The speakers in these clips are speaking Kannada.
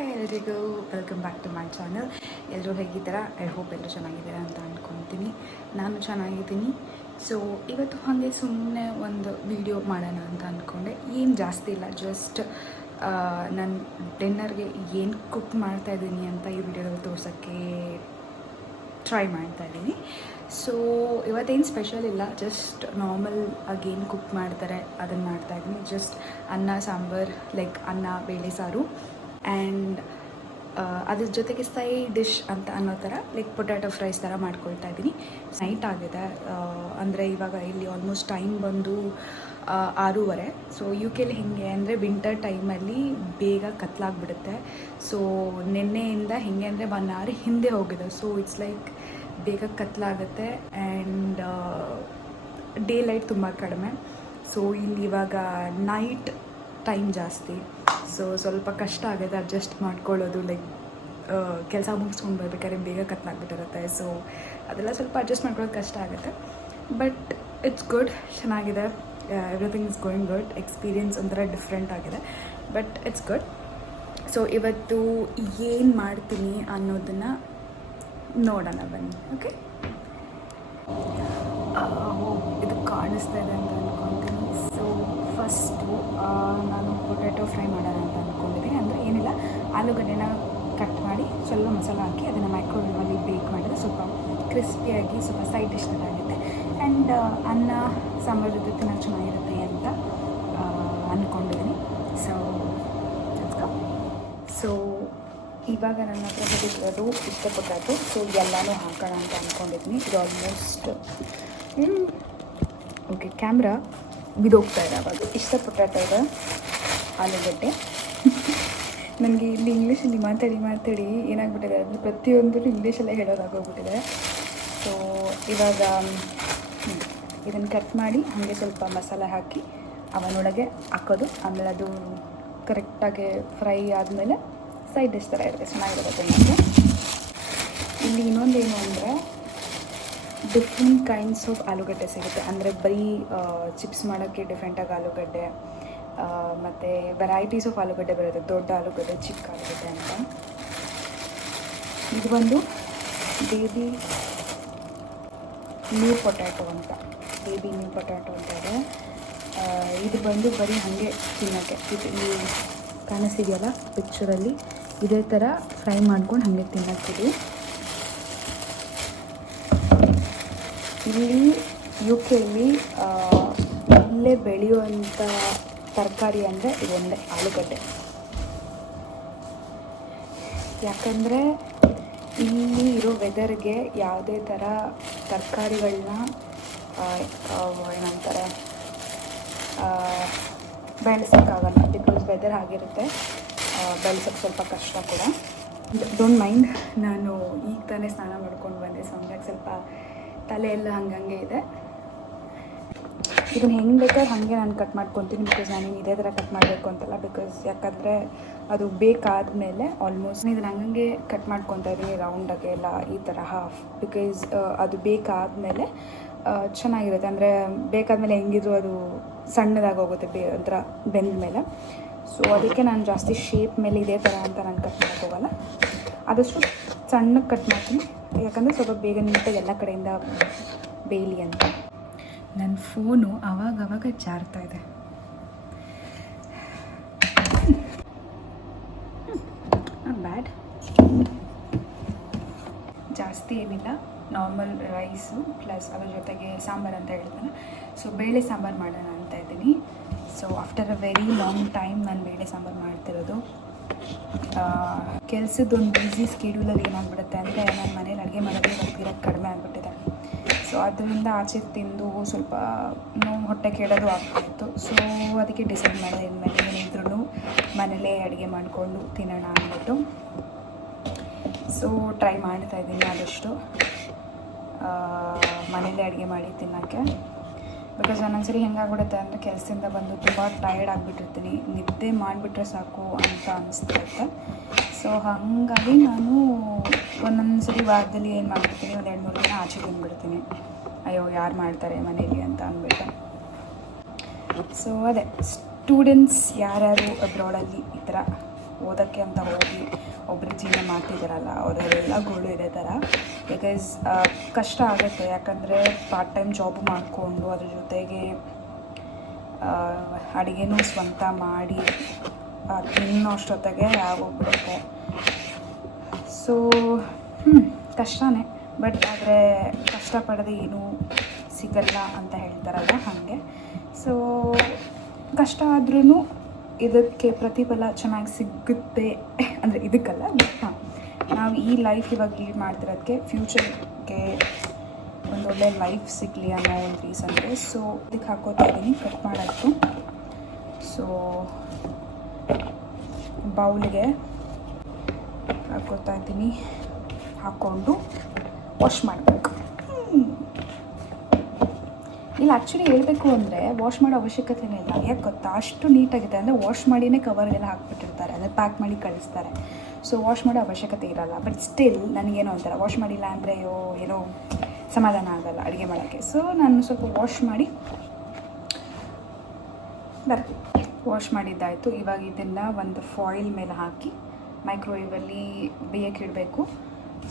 ಹಾಯ್ ಎಲ್ರಿಗೂ welcome back to my channel. ಎಲ್ಲರೂ ಹೇಗಿದ್ದೀರಾ? ಐ ಹೋಪ್ ಎಲ್ಲರೂ ಚೆನ್ನಾಗಿದ್ದೀರಾ ಅಂತ ಅಂದ್ಕೊತೀನಿ. ನಾನು ಚೆನ್ನಾಗಿದ್ದೀನಿ. ಸೊ ಇವತ್ತು ಹಾಗೆ ಸುಮ್ಮನೆ ಒಂದು ವಿಡಿಯೋ ಮಾಡೋಣ ಅಂತ ಅಂದ್ಕೊಂಡೆ. ಏನು ಜಾಸ್ತಿ ಇಲ್ಲ, ಜಸ್ಟ್ ನಾನು ಡಿನ್ನರ್ಗೆ ಏನು ಕುಕ್ ಮಾಡ್ತಾಯಿದ್ದೀನಿ ಅಂತ ಈ ವಿಡಿಯೋದಲ್ಲಿ ತೋರ್ಸೋಕ್ಕೆ ಟ್ರೈ ಮಾಡ್ತಾಯಿದ್ದೀನಿ. ಸೊ ಇವತ್ತೇನು ಸ್ಪೆಷಲ್ ಇಲ್ಲ, ಜಸ್ಟ್ ನಾರ್ಮಲ್ ಆಗಿ ಏನು ಕುಕ್ ಮಾಡ್ತಾರೆ ಅದನ್ನು ಮಾಡ್ತಾಯಿದ್ದೀನಿ. ಜಸ್ಟ್ ಅನ್ನ ಸಾಂಬಾರು, ಲೈಕ್ ಅನ್ನ ಬೇಳೆ ಸಾರು, ಆ್ಯಂಡ್ ಅದ್ರ ಜೊತೆಗೆ ಸೈಡ್ ಡಿಶ್ ಅಂತ ಅನ್ನೋ ಥರ ಲೈಕ್ ಪೊಟ್ಯಾಟೊ ಫ್ರೈಸ್ ಥರ ಮಾಡ್ಕೊಳ್ತಾ ಇದ್ದೀನಿ. ನೈಟ್ ಆಗಿದೆ, ಅಂದರೆ ಇವಾಗ ಇಲ್ಲಿ ಆಲ್ಮೋಸ್ಟ್ ಟೈಮ್ ಬಂದು 6:30. ಸೊ ಯು ಕೆಲಿ ಹೇಗೆ ಅಂದರೆ ವಿಂಟರ್ ಟೈಮಲ್ಲಿ ಬೇಗ ಕತ್ಲಾಗ್ಬಿಡುತ್ತೆ. ಸೊ ನಿನ್ನೆಯಿಂದ ಹೇಗೆ ಅಂದರೆ 1 hour ಹಿಂದೆ ಹೋಗಿದೆ. ಸೊ ಇಟ್ಸ್ ಲೈಕ್ ಬೇಗ ಕತ್ಲಾಗುತ್ತೆ ಆ್ಯಂಡ್ ಡೇ ಲೈಟ್ ತುಂಬ ಕಡಿಮೆ. ಸೊ ಇಲ್ಲಿ ಇವಾಗ ನೈಟ್ ಟೈಮ್ ಜಾಸ್ತಿ. ಸೊ ಸ್ವಲ್ಪ ಕಷ್ಟ ಆಗುತ್ತೆ ಅಡ್ಜಸ್ಟ್ ಮಾಡ್ಕೊಳ್ಳೋದು, ಲೈಕ್ ಕೆಲಸ ಮುಗಿಸ್ಕೊಂಡು ಬರ್ಬೇಕಾದ್ರೆ ಬೇಗ ಕತ್ಲಾಗ್ಬಿಟ್ಟಿರುತ್ತೆ. ಸೊ ಅದೆಲ್ಲ ಸ್ವಲ್ಪ ಅಡ್ಜಸ್ಟ್ ಮಾಡ್ಕೊಳ್ಳೋದು ಕಷ್ಟ ಆಗುತ್ತೆ. ಬಟ್ ಇಟ್ಸ್ ಗುಡ್, ಚೆನ್ನಾಗಿದೆ. Everything is going good. Experience ಒಂಥರ ಡಿಫ್ರೆಂಟ್ ಆಗಿದೆ, ಬಟ್ ಇಟ್ಸ್ ಗುಡ್. ಸೊ ಇವತ್ತು ಏನು ಮಾಡ್ತೀನಿ ಅನ್ನೋದನ್ನು ನೋಡೋಣ ಬನ್ನಿ. ಓಕೆ, ಇದು ಕಾಣಿಸ್ತಾ ಇದೆ ಅಂತ ಅಂದ್ಕೊತೀನಿ. ಸೊ ಫಸ್ಟು ನಾನು ಪೊಟ್ಯಾಟೊ ಫ್ರೈ ಮಾಡೋಣ ಅಂತ ಅಂದ್ಕೊಂಡಿದ್ದೀನಿ. ಅಂದರೆ ಏನಿಲ್ಲ, ಆಲೂಗಡ್ಡೆನ ಕಟ್ ಮಾಡಿ ಸ್ವಲ್ಪ ಮಸಾಲ ಹಾಕಿ ಅದನ್ನು ಮೈಕ್ರೋವೇವಲ್ಲಿ ಬೇಕ್ ಮಾಡಿದ್ರೆ ಸ್ವಲ್ಪ ಕ್ರಿಸ್ಪಿಯಾಗಿ ಸ್ವಲ್ಪ ಸೈಡ್ ಡಿಶ್ ಥರ ಆಗುತ್ತೆ. ಆ್ಯಂಡ್ ಅನ್ನ ಸಾಂಬಾರು ಜೊತೆ ತಿನ್ನೋದು ಚೆನ್ನಾಗಿರುತ್ತೆ ಅಂತ ಅಂದ್ಕೊಂಡಿದ್ದೀನಿ. ಸೊ ಇವಾಗ ನನ್ನ ಹತ್ರ ಬಂದಿರೋದು ಇಷ್ಟ ಪೊಟ್ಯಾಟೊ. ಸೊ ಎಲ್ಲನೂ ಹಾಕೋಣ ಅಂತ ಅಂದ್ಕೊಂಡಿದ್ದೀನಿ. ಇದು ಆಲ್ಮೋಸ್ಟ್ ಓಕೆ, ಕ್ಯಾಮ್ರಾ ಬಿದೋಗ್ತಾ ಇದೆ. ಅವಾಗ ಇಷ್ಟ ಪೊಟ್ಯಾಟೊ ಇದೆ, ಆಲೂಗಡ್ಡೆ. ನನಗೆ ಇಲ್ಲಿ ಇಂಗ್ಲೀಷಲ್ಲಿ ಮಾತಾಡಿ ಏನಾಗ್ಬಿಟ್ಟಿದೆ ಅಂದರೆ ಪ್ರತಿಯೊಂದು ಇಂಗ್ಲೀಷಲ್ಲೇ ಹೇಳೋದಾಗೋಗ್ಬಿಟ್ಟಿದೆ. ಸೊ ಇವಾಗ ಇದನ್ನು ಕಟ್ ಮಾಡಿ ಹಾಗೆ ಸ್ವಲ್ಪ ಮಸಾಲೆ ಹಾಕಿ ಅವನೊಳಗೆ ಹಾಕೋದು. ಆಮೇಲೆ ಅದು ಕರೆಕ್ಟಾಗಿ ಫ್ರೈ ಆದಮೇಲೆ ಸೈಡ್ ಡಿಶ್ ಥರ ಇರುತ್ತೆ, ಚೆನ್ನಾಗಿರುತ್ತೆ ತಿನ್ನೋಕ್ಕೆ. ಇಲ್ಲಿ ಇನ್ನೊಂದೇನು ಅಂದರೆ ಡಿಫ್ರೆಂಟ್ ಕೈಂಡ್ಸ್ ಆಫ್ ಆಲೂಗಡ್ಡೆ ಸಿಗುತ್ತೆ. ಅಂದರೆ ಬರೀ ಚಿಪ್ಸ್ ಮಾಡೋಕ್ಕೆ ಡಿಫ್ರೆಂಟಾಗಿ ಆಲೂಗಡ್ಡೆ, ಮತ್ತು ವೆರೈಟೀಸ್ ಆಫ್ ಆಲೂಗಡ್ಡೆ ಬರುತ್ತೆ. ದೊಡ್ಡ ಆಲೂಗಡ್ಡೆ, ಚಿಕ್ಕ ಆಲೂಗಡ್ಡೆ ಅಂತ. ಇದು ಬಂದು ಬೇಬಿ ನ್ಯೂ ಪೊಟ್ಯಾಟೊ ಅಂತ ಇದೆ. ಇದು ಬಂದು ಬರೀ ಹಾಗೆ ತಿನ್ನೋಕ್ಕೆ. ಇದು ಇಲ್ಲಿ ಕಾಣಿಸ್ತಿದೆಯಲ್ಲ ಪಿಕ್ಚರಲ್ಲಿ, ಇದೇ ಥರ ಫ್ರೈ ಮಾಡ್ಕೊಂಡು ಹಾಗೆ ತಿನ್ನೋಕ್ಕಿದೆ. ಇಲ್ಲಿ ಯು ಕೆಯಲ್ಲಿ ಇಲ್ಲೇ ಬೆಳೆಯುವಂಥ ತರಕಾರಿ ಅಂದರೆ ಇದೊಂದೇ, ಆಲೂಗಡ್ಡೆ. ಯಾಕಂದರೆ ಇಲ್ಲಿ ಇರೋ ವೆದರ್ಗೆ ಯಾವುದೇ ಥರ ತರಕಾರಿಗಳನ್ನ ಏನಂತಾರೆ ಬೆಳೆಸೋಕ್ಕಾಗಲ್ಲ. ಬಿಕಾಸ್ ವೆದರ್ ಆಗಿರುತ್ತೆ, ಬೆಳೆಸೋಕ್ಕೆ ಸ್ವಲ್ಪ ಕಷ್ಟ ಕೂಡ. ಡೋಂಟ್ ಮೈಂಡ್, ನಾನು ಈಗ ತಾನೇ ಸ್ನಾನ ಮಾಡ್ಕೊಂಡು ಬಂದೆ. ಸೊ ಹಂಗಾಗಿ ಸ್ವಲ್ಪ ತಲೆ ಎಲ್ಲ ಹಂಗಂಗೆ ಇದೆ. ಇದನ್ನು ಹೆಂಗೆ ಬೇಕಾದ್ರೆ ಹಾಗೆ ನಾನು ಕಟ್ ಮಾಡ್ಕೊತೀನಿ. ಬಿಕಾಸ್ ನಾನೇನು ಇದೇ ಥರ ಕಟ್ ಮಾಡಬೇಕು ಅಂತಲ್ಲ. ಬಿಕಾಸ್ ಯಾಕಂದರೆ ಅದು ಬೇಕಾದಮೇಲೆ ಆಲ್ಮೋಸ್ಟ್ ಇದನ್ನು ಹಂಗಂಗೆ ಕಟ್ ಮಾಡ್ಕೊತಾ ಇದ್ದೀನಿ ರೌಂಡಾಗೆ ಎಲ್ಲ ಈ ಥರ ಹಾಫ್. ಬಿಕಾಸ್ ಅದು ಬೇಕಾದಮೇಲೆ ಚೆನ್ನಾಗಿರುತ್ತೆ. ಅಂದರೆ ಬೇಕಾದಮೇಲೆ ಹೆಂಗಿದ್ರು ಅದು ಸಣ್ಣದಾಗಿ ಹೋಗುತ್ತೆ ಒಂಥರ ಬೆಂದ ಮೇಲೆ. ಸೊ ಅದಕ್ಕೆ ನಾನು ಜಾಸ್ತಿ ಶೇಪ್ ಮೇಲೆ ಇದೇ ಥರ ಅಂತ ನಾನು ಕಟ್ ಮಾಡೋಕ್ಕೆ ಹೋಗಲ್ಲ. ಆದಷ್ಟು ಸಣ್ಣಕ್ಕೆ ಕಟ್ ಮಾಡ್ತೀನಿ, ಯಾಕಂದರೆ ಸ್ವಲ್ಪ ಬೇಗ ನೀಟಾಗಿ ಎಲ್ಲ ಕಡೆಯಿಂದ ಬೇಯಲಿ ಅಂತ. ನನ್ನ ಫೋನು ಆವಾಗವಾಗ ಜಾರ್ತಾ ಇದೆ. ಬ್ಯಾಡ್, ಜಾಸ್ತಿ ಏನಿಲ್ಲ, ನಾರ್ಮಲ್ ರೈಸು ಪ್ಲಸ್ ಅದ್ರ ಜೊತೆಗೆ ಸಾಂಬಾರು ಅಂತ ಹೇಳ್ತಾನೆ. ಸೊ ಬೇಳೆ ಸಾಂಬಾರು ಮಾಡೋಣ ಅಂತ ಇದ್ದೀನಿ. So after a very long time ನಾನು ಬೇಳೆ ಸಾಂಬಾರು ಮಾಡ್ತಿರೋದು. ಕೆಲಸದೊಂದು ಬ್ಯುಸಿ ಸ್ಕೆಡ್ಯೂಲಲ್ಲಿ ಏನಾಗ್ಬಿಡುತ್ತೆ ಅಂದರೆ ನಾನು ಮನೇಲಿ ಅಡುಗೆ ಮಾಡೋದೇ ಬರ್ತಿರೋದು ಕಡಿಮೆ ಆಗಿಬಿಟ್ಟಿದೆ. ಸೊ ಅದರಿಂದ ಆಚೆ ತಿಂದು ಸ್ವಲ್ಪ ಹೊಟ್ಟೆ ಕೆಡೋದು ಆಗ್ತಾಯಿತ್ತು. ಸೊ ಅದಕ್ಕೆ ಡಿಸೈಡ್ ಮಾಡಿದೆ ಇನ್ಮೇಲೆ ಏನಿದ್ರೂ ಮನೇಲೇ ಅಡುಗೆ ಮಾಡಿಕೊಂಡು ತಿನ್ನೋಣ ಅಂದ್ಬಿಟ್ಟು. ಸೊ ಟ್ರೈ ಮಾಡ್ತಾಯಿದ್ದೀನಿ ಆದಷ್ಟು ಮನೇಲೇ ಅಡುಗೆ ಮಾಡಿ ತಿನ್ನೋಕ್ಕೆ. ಬಿಕಾಸ್ ಒಂದೊಂದ್ಸರಿ ಹೆಂಗಾಗ್ಬಿಡುತ್ತೆ ಅಂದರೆ ಕೆಲಸದಿಂದ ಬಂದು ತುಂಬ ಟಯರ್ಡ್ ಆಗಿಬಿಟ್ಟಿರ್ತೀನಿ, ನಿದ್ದೆ ಮಾಡಿಬಿಟ್ರೆ ಸಾಕು ಅಂತ ಅನಿಸ್ತಿರುತ್ತೆ. ಸೊ ಹಾಗಾಗಿ ನಾನು ಒಂದೊಂದು ಸರಿ ವಾರದಲ್ಲಿ ಏನು ಮಾಡಿಬಿಡ್ತೀನಿ, 1-2-3 ದಿನ ಆಚೆ ತಿಂದ್ಬಿಡ್ತೀನಿ. ಅಯ್ಯೋ ಯಾರು ಮಾಡ್ತಾರೆ ಮನೇಲಿ ಅಂತ ಅಂದ್ಬಿಟ್ಟು. ಸೊ ಅದೇ ಸ್ಟೂಡೆಂಟ್ಸ್ ಯಾರ್ಯಾರು ಅಬ್ರಾಡಲ್ಲಿ ಈ ಥರ ಓದೋಕ್ಕೆ ಅಂತ ಹೋಗಿ ಒಬ್ಬರು ಜೀವನ ಮಾಡ್ತಿದ್ದಾರಲ್ಲ ಅವರೆಲ್ಲ ಗೋಳು ಇದೇ ಥರ. ಬಿಕಾಸ್ ಕಷ್ಟ ಆಗುತ್ತೆ, ಯಾಕಂದರೆ ಪಾರ್ಟ್ ಟೈಮ್ ಜಾಬ್ ಮಾಡಿಕೊಂಡು ಅದ್ರ ಜೊತೆಗೆ ಅಡುಗೆನೂ ಸ್ವಂತ ಮಾಡಿ ತಿನ್ನೋ ಅಷ್ಟೊತ್ತಿಗೆ ಆಗೋಗ್ಬಿಡುತ್ತೆ. ಸೊ ಕಷ್ಟನೇ, ಬಟ್ ಆದರೆ ಕಷ್ಟಪಡದೆ ಏನೂ ಸಿಗಲ್ಲ ಅಂತ ಹೇಳ್ತಾರಲ್ಲ ಹಾಗೆ. ಸೊ ಕಷ್ಟ ಆದ್ರೂ ಇದಕ್ಕೆ ಪ್ರತಿಫಲ ಚೆನ್ನಾಗಿ ಸಿಗುತ್ತೆ ಅಂದರೆ ಇದಕ್ಕಲ್ಲ, ಹಾಂ ನಾವು ಈ ಲೈಫ್ ಇವಾಗ ಲೀಡ್ ಮಾಡ್ತಿರೋದಕ್ಕೆ ಫ್ಯೂಚರ್ಗೆ ಒಂದೊಳ್ಳೆ ಲೈಫ್ ಸಿಗಲಿ ಅನ್ನೋ ಒಂದು ರೀಸನ್ಗೆ. ಸೊ ಇದಕ್ಕೆ ಹಾಕೋತಾ ಇದ್ದೀನಿ ಕಟ್ ಮಾಡೋದು. ಸೊ ಬೌಲ್ಗೆ ಹಾಕೋತಾ ಇದ್ದೀನಿ, ಹಾಕ್ಕೊಂಡು ವಾಶ್ ಮಾಡಬೇಕು. ಇಲ್ಲಿ ಆ್ಯಕ್ಚುಲಿ ಹೇಳಬೇಕು ಅಂದರೆ ವಾಶ್ ಮಾಡೋ ಅವಶ್ಯಕತೆನೇ ಇಲ್ಲ. ಯಾಕೆ ಗೊತ್ತಾ, ಅಷ್ಟು ನೀಟಾಗಿದೆ. ಅಂದರೆ ವಾಶ್ ಮಾಡಿನೇ ಕವರ್ಗೆಲ್ಲ ಹಾಕ್ಬಿಟ್ಟಿರ್ತಾರೆ, ಅಂದರೆ ಪ್ಯಾಕ್ ಮಾಡಿ ಕಳಿಸ್ತಾರೆ. ಸೊ ವಾಶ್ ಮಾಡೋ ಅವಶ್ಯಕತೆ ಇರೋಲ್ಲ. ಬಟ್ ಸ್ಟಿಲ್ ನನಗೇನೋ ಒಂಥರ ವಾಶ್ ಮಾಡಿಲ್ಲ ಅಂದರೆ ಏನೋ ಸಮಾಧಾನ ಆಗೋಲ್ಲ ಅಡುಗೆ ಮಾಡೋಕ್ಕೆ. ಸೊ ನಾನು ಸ್ವಲ್ಪ ವಾಶ್ ಮಾಡಿ ಬರ್ತೀನಿ. ವಾಶ್ ಮಾಡಿದ್ದಾಯಿತು. ಇವಾಗ ಇದನ್ನು ಒಂದು ಫಾಯಿಲ್ ಮೇಲೆ ಹಾಕಿ ಮೈಕ್ರೋವೇವಲ್ಲಿ ಬೇಯಕ್ಕೆ ಇಡಬೇಕು.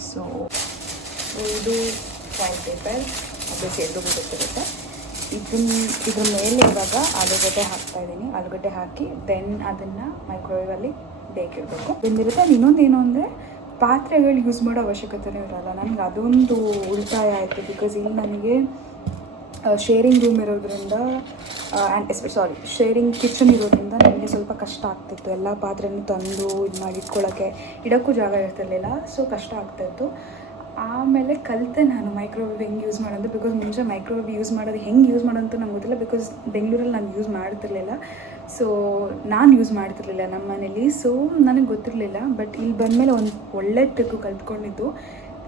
ಸೊ ಇದು ಫಾಯಿಲ್ ಪೇಪರ್, ಅದು ಎಲ್ರಿಗೂ ಗೊತ್ತಿರುತ್ತೆ. ಇದ್ರ ಮೇಲೆ ಇವಾಗ ಆಲೂಗಡ್ಡೆ ಹಾಕ್ತಾಯಿದ್ದೀನಿ. ಆಲೂಗಡ್ಡೆ ಹಾಕಿ ದೆನ್ ಅದನ್ನು ಮೈಕ್ರೋವೇವಲ್ಲಿ ಬೇಕಿಡಬೇಕು. ಬೆಂದಿರುತ್ತೆ. ಇನ್ನೊಂದು ಏನು ಅಂದರೆ ಪಾತ್ರೆಗಳು ಯೂಸ್ ಮಾಡೋ ಅವಶ್ಯಕತೆಯೂ ಇರೋಲ್ಲ. ನನಗೆ ಅದೊಂದು ಉಳಿತಾಯ ಆಯಿತು. ಬಿಕಾಸ್ ಇಲ್ಲಿ ನನಗೆ ಶೇರಿಂಗ್ ರೂಮ್ ಇರೋದ್ರಿಂದ ಶೇರಿಂಗ್ ಕಿಚನ್ ಇರೋದ್ರಿಂದ ನನಗೆ ಸ್ವಲ್ಪ ಕಷ್ಟ ಆಗ್ತಿತ್ತು. ಎಲ್ಲ ಪಾತ್ರೆನೂ ತಂದು ಇದು ಮಾಡಿ ಇಟ್ಕೊಳ್ಳೋಕ್ಕೆ ಇಡೋಕ್ಕೂ ಜಾಗ ಇರ್ತಿರ್ಲಿಲ್ಲ. ಸೊ ಕಷ್ಟ ಆಗ್ತಾಯಿತ್ತು. ಆಮೇಲೆ ಕಲಿತೆ ನಾನು ಮೈಕ್ರೋವೇವ್ ಹೆಂಗೆ ಯೂಸ್ ಮಾಡೋದು. ಬಿಕಾಸ್ ಮುಂಚೆ ಮೈಕ್ರೋವೇವ್ ಯೂಸ್ ಮಾಡೋದು ಹೆಂಗೆ ಯೂಸ್ ಮಾಡೋಂತ ನಂಗೆ ಗೊತ್ತಿಲ್ಲ. ಬಿಕಾಸ್ ಬೆಂಗಳೂರಲ್ಲಿ ನಾನು ಯೂಸ್ ಮಾಡ್ತಿರ್ಲಿಲ್ಲ. ಸೊ ನಾನು ಯೂಸ್ ಮಾಡ್ತಿರ್ಲಿಲ್ಲ ನಮ್ಮ ಮನೇಲಿ. ಸೊ ನನಗೆ ಗೊತ್ತಿರಲಿಲ್ಲ. ಬಟ್ ಇಲ್ಲಿ ಬಂದಮೇಲೆ ಒಂದು ಒಳ್ಳೆ ಟ್ರಿಕ್ಕು ಕಲ್ತ್ಕೊಂಡಿದ್ದು.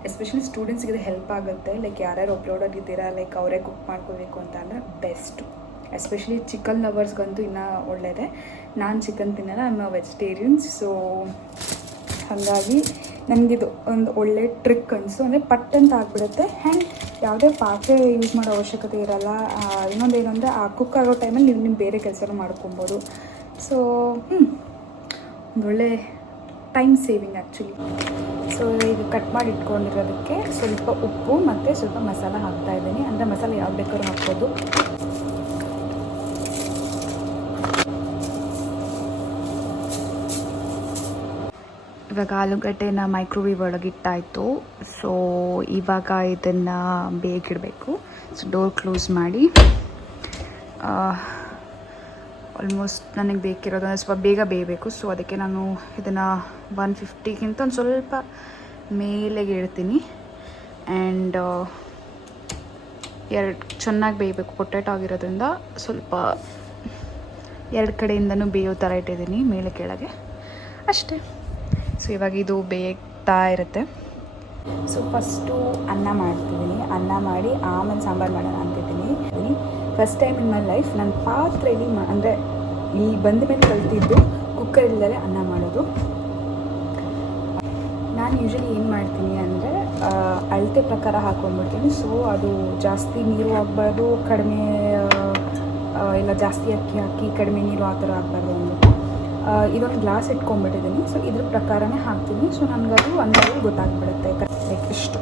ಎಸ್ಪೆಷಲಿ ಸ್ಟೂಡೆಂಟ್ಸ್ಗೆ ಇದು ಹೆಲ್ಪ್ ಆಗುತ್ತೆ. ಲೈಕ್ ಯಾರ್ಯಾರು ಅಪ್ಲೋಡಾಗಿದ್ದೀರಾ, ಲೈಕ್ ಅವರೇ ಕುಕ್ ಮಾಡ್ಕೋಬೇಕು ಅಂತ ಅಂದರೆ ಬೆಸ್ಟು. ಎಸ್ಪೆಷಲಿ ಚಿಕನ್ ಲವರ್ಸ್ಗಂತೂ ಇನ್ನೂ ಒಳ್ಳೆಯದೇ. ನಾನು ಚಿಕನ್ ತಿನ್ನಲ್ಲ, I am a vegetarian. So ಹಾಗಾಗಿ ನನಗಿದು ಒಂದು ಒಳ್ಳೆ ಟ್ರಿಕ್ ಅನಿಸು. ಅಂದರೆ ಪಟ್ಟಂತ ಆಗಿಬಿಡುತ್ತೆ. ಆ್ಯಂಡ್ ಯಾವುದೇ ಪಾತ್ರೆ ಯೂಸ್ ಮಾಡೋ ಅವಶ್ಯಕತೆ ಇರೋಲ್ಲ. ಇನ್ನೊಂದೇನು ಅಂದರೆ ಆ ಕುಕ್ ಆಗೋ ಟೈಮಲ್ಲಿ ನೀವು ಬೇರೆ ಕೆಲಸನೂ ಮಾಡ್ಕೊಬೋದು. ಸೊ ಒಂದೊಳ್ಳೆ ಟೈಮ್ ಸೇವಿಂಗ್ ಆ್ಯಕ್ಚುಲಿ. ಸೊ ಈಗ ಕಟ್ ಮಾಡಿ ಇಟ್ಕೊಂಡಿರೋದಕ್ಕೆ ಸ್ವಲ್ಪ ಉಪ್ಪು ಮತ್ತು ಸ್ವಲ್ಪ ಮಸಾಲ ಹಾಕ್ತಾಯಿದ್ದೀನಿ. ಅಂದರೆ ಮಸಾಲೆ ಯಾವ್ದು ಬೇಕಾದ್ರೂ ಹಾಕ್ಬೋದು. ಇವಾಗ ಆಲೂಗಡ್ಡೆನ ಮೈಕ್ರೋವೇವ್ ಒಳಗೆ ಇಟ್ಟಾಯಿತು. ಸೊ ಇವಾಗ ಇದನ್ನು ಬೇಯಿಡಬೇಕು. ಸೊ ಡೋರ್ ಕ್ಲೋಸ್ ಮಾಡಿ ಆಲ್ಮೋಸ್ಟ್ ನನಗೆ ಬೇಕಿರೋದು ಸ್ವಲ್ಪ ಬೇಗ ಬೇಯಬೇಕು. ಸೊ ಅದಕ್ಕೆ ನಾನು ಇದನ್ನು 150ಗಿಂತ ಒಂದು ಸ್ವಲ್ಪ ಮೇಲೆಗೆ ಇಡ್ತೀನಿ. ಆ್ಯಂಡ್ ಚೆನ್ನಾಗಿ ಬೇಯಬೇಕು. ಪೊಟ್ಯಾಟೊ ಆಗಿರೋದ್ರಿಂದ ಸ್ವಲ್ಪ ಎರಡು ಕಡೆಯಿಂದನೂ ಬೇಯೋ ಥರ ಇಟ್ಟಿದ್ದೀನಿ, ಮೇಲೆ ಕೆಳಗೆ ಅಷ್ಟೇ. ಸೊ ಇವಾಗ ಇದು ಬೇಯ್ತಾ ಇರುತ್ತೆ. ಸೊ ಫಸ್ಟು ಅನ್ನ ಮಾಡ್ತಿದ್ದೀನಿ. ಅನ್ನ ಮಾಡಿ ಆಮೇಲೆ ಸಾಂಬಾರು ಮಾಡೋಣ ಅಂತಿದ್ದೀನಿ. First time in my life ನನ್ನ ಪಾತ್ರೆಯಲ್ಲಿ ಅಂದರೆ ಇಲ್ಲಿ ಬಂದ ಮೇಲೆ ಕಲ್ತಿದ್ದು ಕುಕ್ಕರ್ ಇಲ್ಲದೆ ಅನ್ನ ಮಾಡೋದು. ನಾನು ಯೂಶ್ವಲಿ ಏನು ಮಾಡ್ತೀನಿ ಅಂದರೆ ಅಳತೆ ಪ್ರಕಾರ ಹಾಕ್ಕೊಂಡ್ಬಿಡ್ತೀನಿ. ಸೊ ಅದು ಜಾಸ್ತಿ ನೀರು ಆಗಬಾರ್ದು, ಕಡಿಮೆ ಇಲ್ಲ ಜಾಸ್ತಿ ಅಕ್ಕಿ ಹಾಕಿ ಕಡಿಮೆ ನೀರು ಆ ಥರ ಆಗಬಾರ್ದು ಅಂದ್ಬಿಟ್ಟು ಇದೊಂದು ಗ್ಲಾಸ್ ಇಟ್ಕೊಂಡ್ಬಿಟ್ಟಿದ್ದೀನಿ. ಸೊ ಇದ್ರ ಪ್ರಕಾರನೇ ಹಾಕ್ತೀನಿ. ಸೊ ನನಗದು ಅಂದಾಜು ಗೊತ್ತಾಗ್ಬಿಡುತ್ತೆ. ಲೈಕ್ ಇಷ್ಟು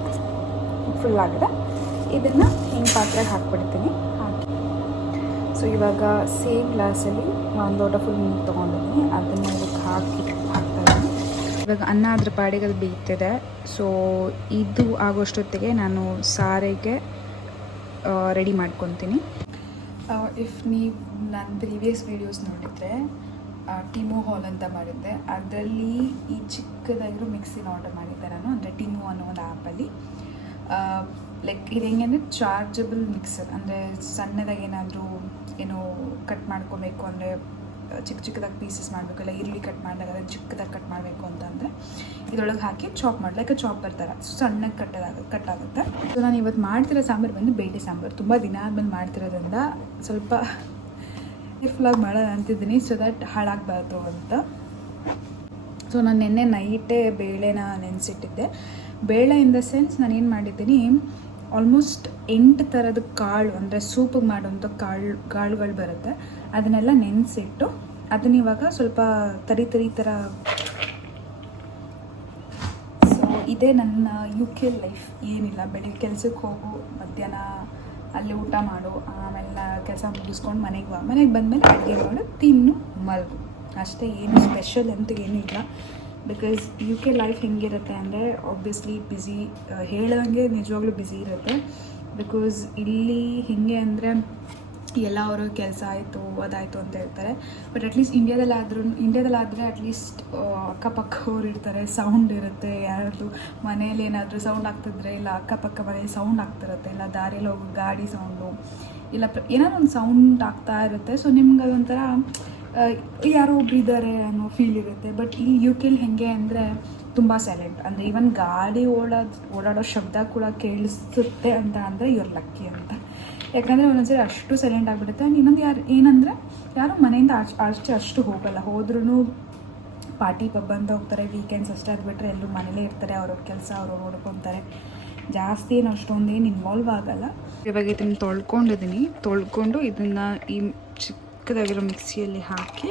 ಫುಲ್ ಆಗಿದೆ. ಇದನ್ನು ಹಿಂಗೆ ಪಾತ್ರೆಗೆ ಹಾಕ್ಬಿಡ್ತೀನಿ. ಹಾಕಿ ಸೊ ಇವಾಗ ಸೇಮ್ ಗ್ಲಾಸಲ್ಲಿ ಒಂದು ಲೋಟ ಫುಲ್ ನೀರು ತೊಗೊಂಡಿದ್ದೀನಿ. ಅದನ್ನು ಇದಕ್ಕೆ ಹಾಕ್ತಾಯಿದ್ದೀನಿ. ಇವಾಗ ಅನ್ನ ಅದ್ರ ಪಾಡಿಗೆ ಅದು ಬೇಯ್ತಿದೆ. ಸೊ ಇದು ಆಗೋಷ್ಟೊತ್ತಿಗೆ ನಾನು ಸಾರಿಗೆ ರೆಡಿ ಮಾಡ್ಕೊತೀನಿ. ಇಫ್ ನೀವು ನನ್ನ ಪ್ರೀವಿಯಸ್ ವೀಡಿಯೋಸ್ ನೋಡಿದರೆ ಟಿಮೋ ಹಾಲ್ ಅಂತ ಮಾಡಿದ್ದೆ. ಅದರಲ್ಲಿ ಈ ಚಿಕ್ಕದಾಗಿರೋ ಮಿಕ್ಸಿನ ಆರ್ಡರ್ ಮಾಡಿದ್ದೆ ನಾನು. ಅಂದರೆ ಟಿಮೋ ಅನ್ನೋ ಒಂದು ಆ್ಯಪಲ್ಲಿ. ಲೈಕ್ ಇದು ಹೆಂಗೆ ಅಂದರೆ ಚಾರ್ಜಬಲ್ ಮಿಕ್ಸರ್. ಅಂದರೆ ಸಣ್ಣದಾಗಿ ಏನಾದರೂ ಏನೋ ಕಟ್ ಮಾಡ್ಕೋಬೇಕು ಅಂದರೆ ಚಿಕ್ಕದಾಗಿ ಪೀಸಸ್ ಮಾಡಬೇಕು, ಇಲ್ಲ ಈರುಳ್ಳಿ ಕಟ್ ಮಾಡಿದಾಗ ಅದನ್ನು ಚಿಕ್ಕದಾಗಿ ಕಟ್ ಮಾಡಬೇಕು ಅಂತಂದರೆ ಇದರೊಳಗೆ ಹಾಕಿ ಚಾಪ್ ಮಾಡಿ, ಲೈಕ್ ಚಾಪರ್ ಥರ ಸಣ್ಣಗೆ ಕಟ್ಟಾಗುತ್ತೆ. ಸೊ ನಾನು ಇವತ್ತು ಮಾಡ್ತಿರೋ ಸಾಂಬಾರು ಬಂದು ಬೇಳೆ ಸಾಂಬಾರು. ತುಂಬ ದಿನ ಆದಮೇಲೆ ಮಾಡ್ತಿರೋದ್ರಿಂದ ಸ್ವಲ್ಪ ಕೇರ್ಫುಲ್ಲಾಗಿ ಮಾಡೋಣ ಅಂತಿದ್ದೀನಿ, ಸೊ ದಟ್ ಹಾಳಾಗಬಾರ್ದು ಅಂತ. ಸೊ ನಾನು ನಿನ್ನೆ ನೈಟೇ ಬೇಳೆನ ನೆನೆಸಿಟ್ಟಿದ್ದೆ. ಬೇಳೆ ಇನ್ ದ ಸೆನ್ಸ್ ನಾನು ಏನು ಮಾಡಿದ್ದೀನಿ, ಆಲ್ಮೋಸ್ಟ್ 8 ಥರದ ಕಾಳು ಅಂದರೆ ಸೂಪಿಗೆ ಮಾಡೋಂಥ ಕಾಳುಗಳು ಬರುತ್ತೆ. ಅದನ್ನೆಲ್ಲ ನೆನೆಸಿಟ್ಟು ಅದನ್ನ ಇವಾಗ ಸ್ವಲ್ಪ ತರಿ ಥರ. ಸೊ ಇದೇ ನನ್ನ UK ಲೈಫ್. ಏನಿಲ್ಲ, ಬೆಳಿಗ್ಗೆ ಕೆಲ್ಸಕ್ಕೆ ಹೋಗು, ಮಧ್ಯಾಹ್ನ ಅಲ್ಲಿ ಊಟ ಮಾಡು, ಆಮೇಲೆ ಕೆಲಸ ಮುಗಿಸ್ಕೊಂಡು ಮನೆಗೆ ಬಂದಮೇಲೆ ಅಡುಗೆ ಮಾಡು, ತಿನ್ನು, ಮಲ್ಗು ಅಷ್ಟೇ. ಏನು ಸ್ಪೆಷಲ್ ಅಂತ ಏನೂ ಇಲ್ಲ. ಬಿಕಾಸ್ UK ಲೈಫ್ ಹೆಂಗಿರುತ್ತೆ ಅಂದರೆ ಆಬ್ವಿಯಸ್ಲಿ ಬ್ಯುಸಿ, ಹೇಳೋಂಗೆ ನಿಜವಾಗ್ಲೂ ಬ್ಯುಸಿ ಇರುತ್ತೆ. ಬಿಕಾಸ್ ಇಲ್ಲಿ ಹೇಗೆ ಅಂದರೆ ಎಲ್ಲ ಅವರು ಕೆಲಸ ಆಯಿತು ಅದಾಯಿತು ಅಂತ ಹೇಳ್ತಾರೆ. ಬಟ್ ಅಟ್ಲೀಸ್ಟ್ ಇಂಡಿಯಾದಲ್ಲಾದರೆ ಅಟ್ಲೀಸ್ಟ್ ಅಕ್ಕಪಕ್ಕವ್ರು ಇರ್ತಾರೆ, ಸೌಂಡ್ ಇರುತ್ತೆ. ಯಾರಾದರೂ ಮನೇಲಿ ಏನಾದರೂ ಸೌಂಡ್ ಆಗ್ತಿದ್ರೆ, ಇಲ್ಲ ಅಕ್ಕಪಕ್ಕ ಮನೇಲಿ ಸೌಂಡ್ ಆಗ್ತಿರುತ್ತೆ, ಇಲ್ಲ ದಾರಿಯಲ್ಲಿ ಹೋಗೋ ಗಾಡಿ ಸೌಂಡು, ಇಲ್ಲ ಏನಾದ್ರು ಒಂದು ಸೌಂಡ್ ಆಗ್ತಾ ಇರುತ್ತೆ. ಸೊ ನಿಮ್ಗೆ ಅದೊಂಥರ ಯಾರೋ ಒಬ್ರು ಇದ್ದಾರೆ ಅನ್ನೋ ಫೀಲ್ ಇರುತ್ತೆ. ಬಟ್ ಇಲ್ಲಿ UK ಹೇಗೆ ಅಂದರೆ ತುಂಬ ಸೈಲೆಂಟ್. ಅಂದರೆ ಈವನ್ ಗಾಡಿ ಓಡಾಡೋ ಶಬ್ದ ಕೂಡ ಕೇಳಿಸುತ್ತೆ ಅಂತ ಅಂದರೆ ಇವ್ರು ಲಕ್ಕಿ ಅಂತ. ಯಾಕಂದರೆ ಒಂದೊಂದ್ಸರಿ ಅಷ್ಟು ಸೈಲೆಂಟ್ ಆಗಿಬಿಡುತ್ತೆ. ಇನ್ನೊಂದು ಏನಂದರೆ ಯಾರು ಮನೆಯಿಂದ ಅಷ್ಟು ಹೋಗಲ್ಲ. ಹೋದ್ರೂ ಪಾರ್ಟಿ ಪಬ್ ಅಂತ ಹೋಗ್ತಾರೆ, ವೀಕೆಂಡ್ಸ್ ಅಷ್ಟೇ. ಅದು ಬಿಟ್ಟರೆ ಎಲ್ಲರೂ ಮನೇಲೇ ಇರ್ತಾರೆ, ಅವ್ರವ್ರ ಕೆಲಸ ಅವ್ರವ್ರು ನೋಡ್ಕೊತಾರೆ. ಜಾಸ್ತಿ ಏನು ಅಷ್ಟೊಂದೇನು ಇನ್ವಾಲ್ವ್ ಆಗಲ್ಲ. ಇವಾಗ ಇದನ್ನು ತೊಳ್ಕೊಂಡು ಇದನ್ನು ಈ ಚಿಕ್ಕದಾಗಿರೋ ಮಿಕ್ಸಿಯಲ್ಲಿ ಹಾಕಿ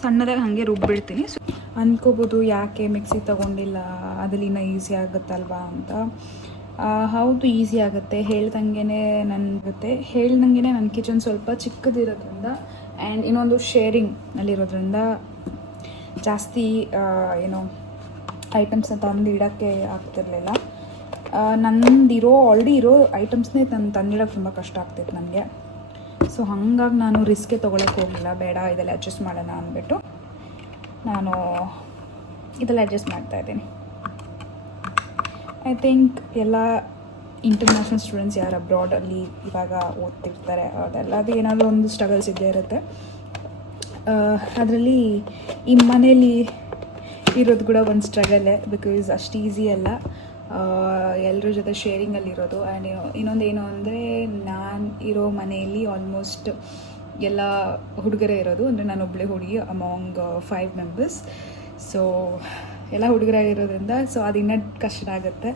ಸಣ್ಣದಾಗಿ ಹಾಗೆ ರುಬ್ಬಿಡ್ತೀನಿ. ಸೊ ಅಂದ್ಕೋಬೋದು ಯಾಕೆ ಮಿಕ್ಸಿ ತೊಗೊಂಡಿಲ್ಲ, ಅದ್ರಲ್ಲಿ ಇನ್ನೂ ಈಸಿ ಆಗುತ್ತಲ್ವಾ ಅಂತ. ಹೌದು, ಈಸಿ ಆಗುತ್ತೆ. ಹೇಳ್ದಂಗೆ ನನ್ನ ಕಿಚನ್ ಸ್ವಲ್ಪ ಚಿಕ್ಕದಿರೋದ್ರಿಂದ ಆ್ಯಂಡ್ ಇನ್ನೊಂದು ಶೇರಿಂಗ್ನಲ್ಲಿರೋದ್ರಿಂದ ಜಾಸ್ತಿ ಐಟಮ್ಸ್ನ ತಂದು ಇಡೋಕ್ಕೆ ಆಗ್ತಿರ್ಲಿಲ್ಲ. ಆಲ್ರೆಡಿ ಇರೋ ಐಟಮ್ಸ್ನೇ ತಂದಿಡೋಕ್ಕೆ ತುಂಬ ಕಷ್ಟ ಆಗ್ತಿತ್ತು ನನಗೆ. ಸೊ ಹಾಗಾಗಿ ನಾನು ರಿಸ್ಕೇ ತೊಗೊಳಕ್ಕೆ ಹೋಗಲಿಲ್ಲ. ಬೇಡ, ಇದೆಲ್ಲ ಅಡ್ಜಸ್ಟ್ ಮಾಡೋಣ ಅಂದ್ಬಿಟ್ಟು ನಾನು ಇದೆಲ್ಲ ಅಡ್ಜಸ್ಟ್ ಮಾಡ್ತಾಯಿದ್ದೀನಿ. ಐ ಥಿಂಕ್ ಎಲ್ಲ ಇಂಟರ್ನ್ಯಾಷನಲ್ ಸ್ಟೂಡೆಂಟ್ಸ್ ಯಾರು ಅಬ್ರಾಡಲ್ಲಿ ಇವಾಗ ಓದ್ತಿರ್ತಾರೆ ಅದೆಲ್ಲದು ಏನಾದರೂ ಒಂದು ಸ್ಟ್ರಗಲ್ಸ್ ಇದ್ದೇ ಇರುತ್ತೆ. ಅದರಲ್ಲಿ ಈ ಮನೇಲಿ ಇರೋದು ಕೂಡ ಒಂದು ಸ್ಟ್ರಗಲ್ಲೇ. ಬಿಕಾಸ್ ಅಷ್ಟು ಈಸಿ ಅಲ್ಲ ಎಲ್ಲರ ಜೊತೆ ಶೇರಿಂಗಲ್ಲಿರೋದು. ಆ್ಯಂಡ್ ಇನ್ನೊಂದೇನು ಅಂದರೆ ನಾನು ಇರೋ ಮನೆಯಲ್ಲಿ ಆಲ್ಮೋಸ್ಟ್ ಎಲ್ಲ ಹುಡುಗರೇ ಇರೋದು. ಅಂದರೆ ನಾನೊಬ್ಬಳೇ ಹುಡುಗಿ ಅಮಾಂಗ್ 5 ಮೆಂಬರ್ಸ್. ಸೊ ಎಲ್ಲ ಹುಡುಗರಾಗಿರೋದ್ರಿಂದ ಸೊ ಅದು ಇನ್ನೂ ಕಷ್ಟ ಆಗುತ್ತೆ.